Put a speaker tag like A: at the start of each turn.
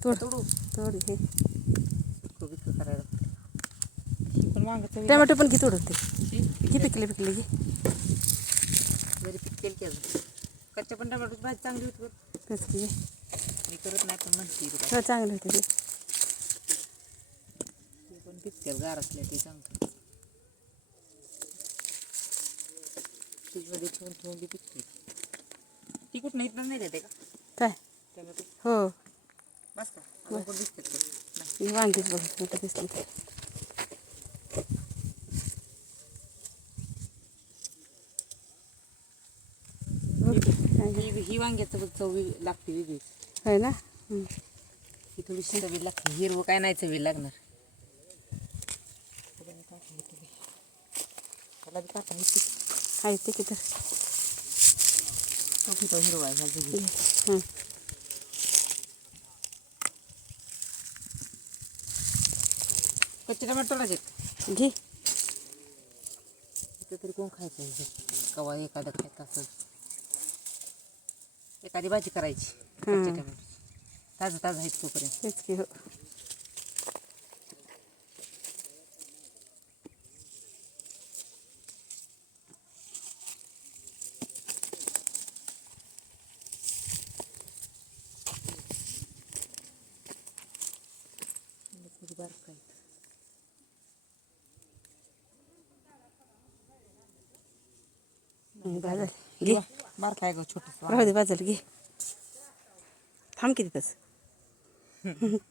A: तोड.
B: तोडू.
A: तोड घे
B: कोबी करायला. पण वांगाचं
A: टोमॅटो पण घे तोडून ते.
B: ही
A: घे पिकले पिकले घे.
B: जरी पिकेल की कच्च्या पण टमाटो भाजी चांगली होती.
A: तेच की.
B: मी करत नाही पण म्हणते
A: हो चांगले होते ते.
B: ते पण पिकतेल गार असल्या ते चांगलं फ्रीजमध्ये ठेवून ठेवून पिकते. ती कुठं इथं नाही देते का?
A: काय? हो. वांगीच बघ मोठं दिसली
B: ही ही वांग्याचं चव लागते वेगळीच
A: होय ना हं.
B: थोडीशी चवी लागते हिरवं काय नाही चवी लागणार त्याला बी येते.
A: आहे ते की तर
B: तो किती हिरवा आहे ह्या जुगी.
A: हं.
B: कच्चे टमाटर तोडायचे
A: घे.
B: इथं तरी कोण खायचं कवा एखादं खायचं असं एखादी भाजी करायची. टमाटरची ताजं ताजं आहे तोपर्यंत.
A: तेच की हो.
B: थोडी
A: बाजार. घे.
B: बारक आहे ग छोटंसं.
A: राहू दे बाजार घे. थांब किती तसं.